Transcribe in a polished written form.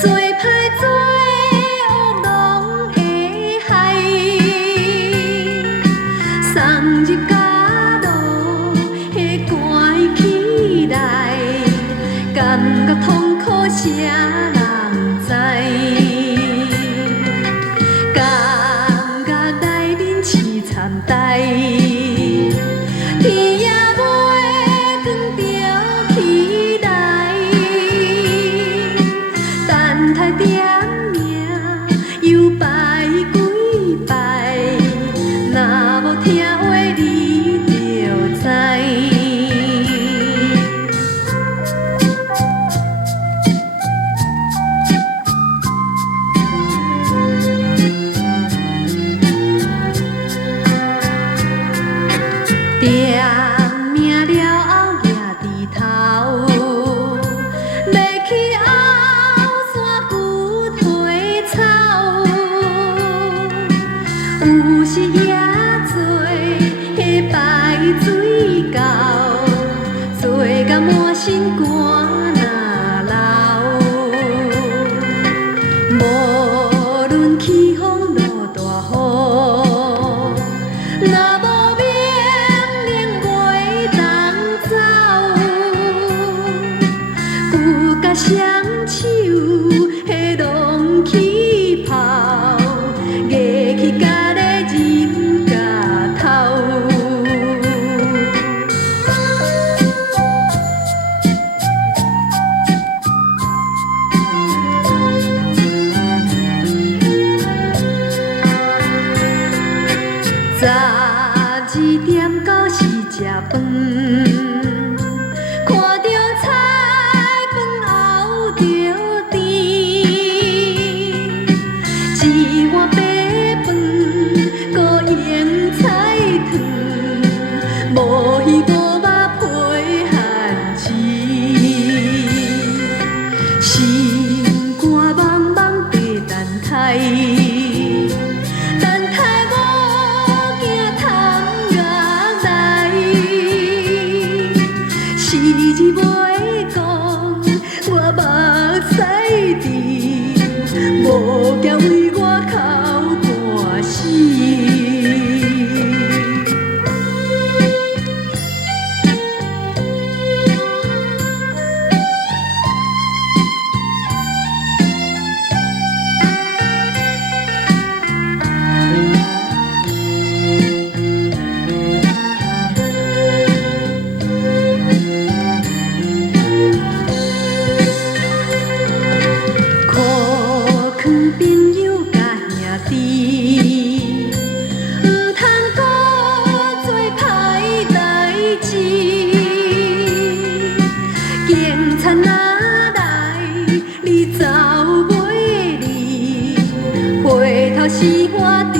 做歹做乌龙会害，送入家路迄关起来，感觉痛苦啥人知？感觉内面凄惨代，天也袂光着起来，等待点名又拜几拜，若无听话你就知。点名了后举低头，要去后山旧花草，有时也做迄排水沟，做甲满身汗若流，无论起风落大雨，若无命令袂当走，旧甲双手迄拢起泡，硬去甲咧忍甲头。12点到4食饭，看着菜饭后着甜，一碗白饭搁用菜汤，无鱼无肉配汉薯，心肝茫茫白等待。是字袂讲，我目屎滴，无惊为我口寒死。朋友甲兄弟，毋通搁做歹代志。警察若来，你走袂离，回头是我。